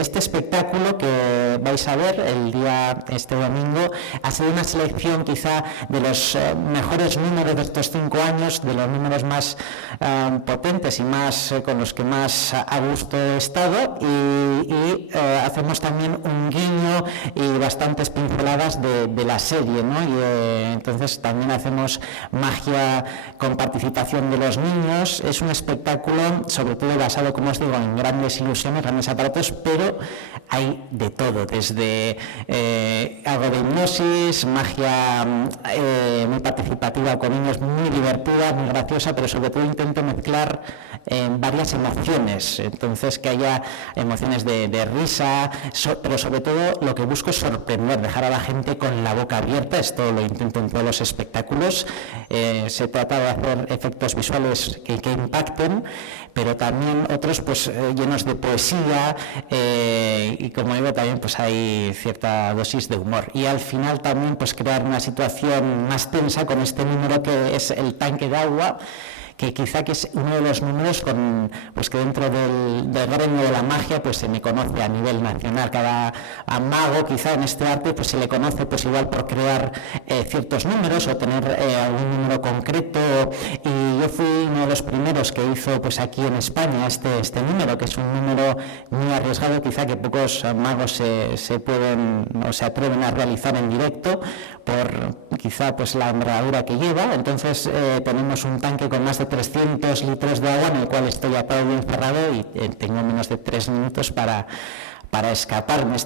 este espectáculo que vais a ver este domingo ha sido una selección quizá de los mejores números de estos 5 años, de los números más potentes y más con los que más a gusto he estado, y hacemos también un guiño y bastantes pinceladas de la serie, ¿no? Y entonces también hacemos magia con participación de los niños. Es un espectáculo sobre todo basado, como os digo, en grandes ilusiones, grandes aparatos, pero hay de todo, desde algo de hipnosis, magia muy participativa con niños, muy divertida, muy graciosa, pero sobre todo intento mezclar varias emociones, entonces que haya emociones de risa, pero sobre todo lo que busco es sorprender, dejar a la gente con la boca abierta. Esto lo intento en todos los espectáculos. Se trata de hacer efectos visuales que impacten, pero también otros pues llenos de poesía, y como digo también pues hay cierta dosis de humor, y al final también pues crear una situación más tensa con este número que es el tanque de agua, que quizá que es uno de los números pues que dentro del gremio de la magia pues se me conoce a nivel nacional. Cada mago quizá en este arte pues se le conoce pues igual por crear ciertos números o tener algún número concreto, y yo fui uno de los primeros que hizo pues aquí en España este número, que es un número muy arriesgado, quizá que pocos magos se pueden o se atreven a realizar en directo por quizá pues la envergadura que lleva. Entonces tenemos un tanque con más de 300 litros de agua en el cual estoy atado y encerrado, y tengo menos de 3 minutos para escaparme.